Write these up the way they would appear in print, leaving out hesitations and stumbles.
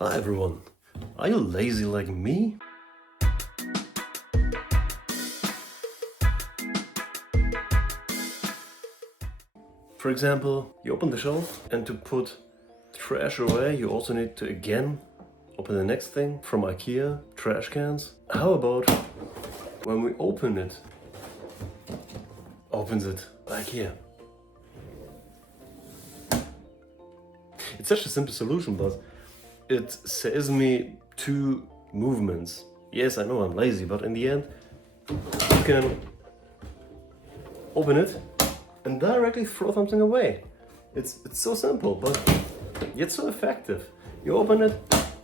Hi everyone, are you lazy like me? For example, you open the shelf and to put trash away you also need to again open the next thing from Ikea, trash cans. How about when we open it, opens it like here? It's such a simple solution, but it saves me 2 movements. Yes, I know I'm lazy, but in the end, you can open it and directly throw something away. It's so simple, but yet so effective. You open it,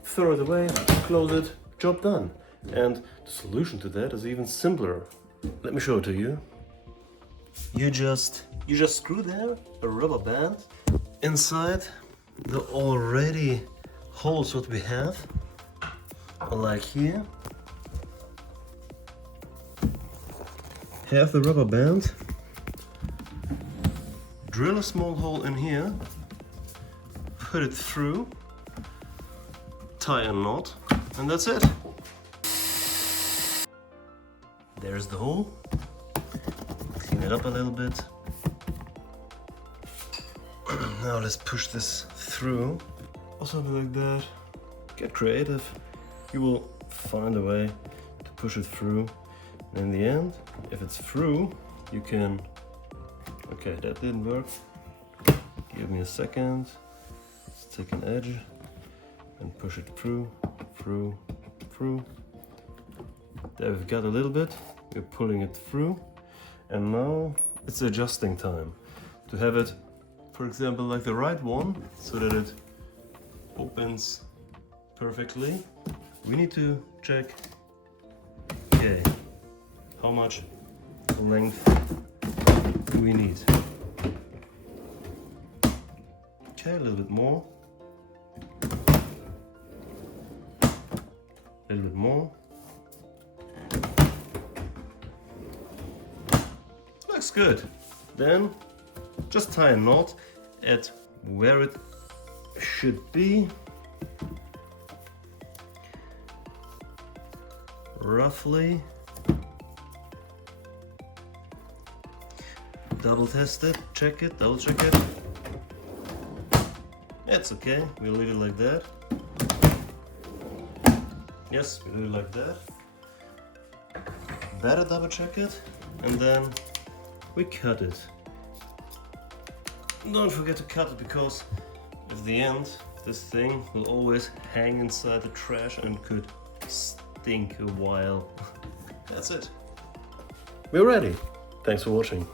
throw it away, close it, job done. And the solution to that is even simpler. Let me show it to you. You just screw there a rubber band inside the already holes what we have, like here. Have the rubber band, drill a small hole in here, put it through, tie a knot, and that's it. There's the hole. Clean it up a little bit. Now let's push this through. Or something like that. Get creative. You will find a way to push it through. And in the end, if it's through, you can... Okay, that didn't work. Give me a second. Let's take an edge and push it through, through, through. There we've got a little bit. We're pulling it through. And now it's adjusting time. To have it, for example, like the right one, so that it opens perfectly. We need to check, okay, how much length do we need? Okay, a little bit more. A little bit more. Looks good. Then just tie a knot at where it should be. Roughly. Double test it, check it, double check it. It's okay, we'll leave it like that. Yes, we leave it like that. Better double check it, and then we cut it. Don't forget to cut it, because at the end this thing will always hang inside the trash and could stink a while. That's it. We're ready. Thanks for watching.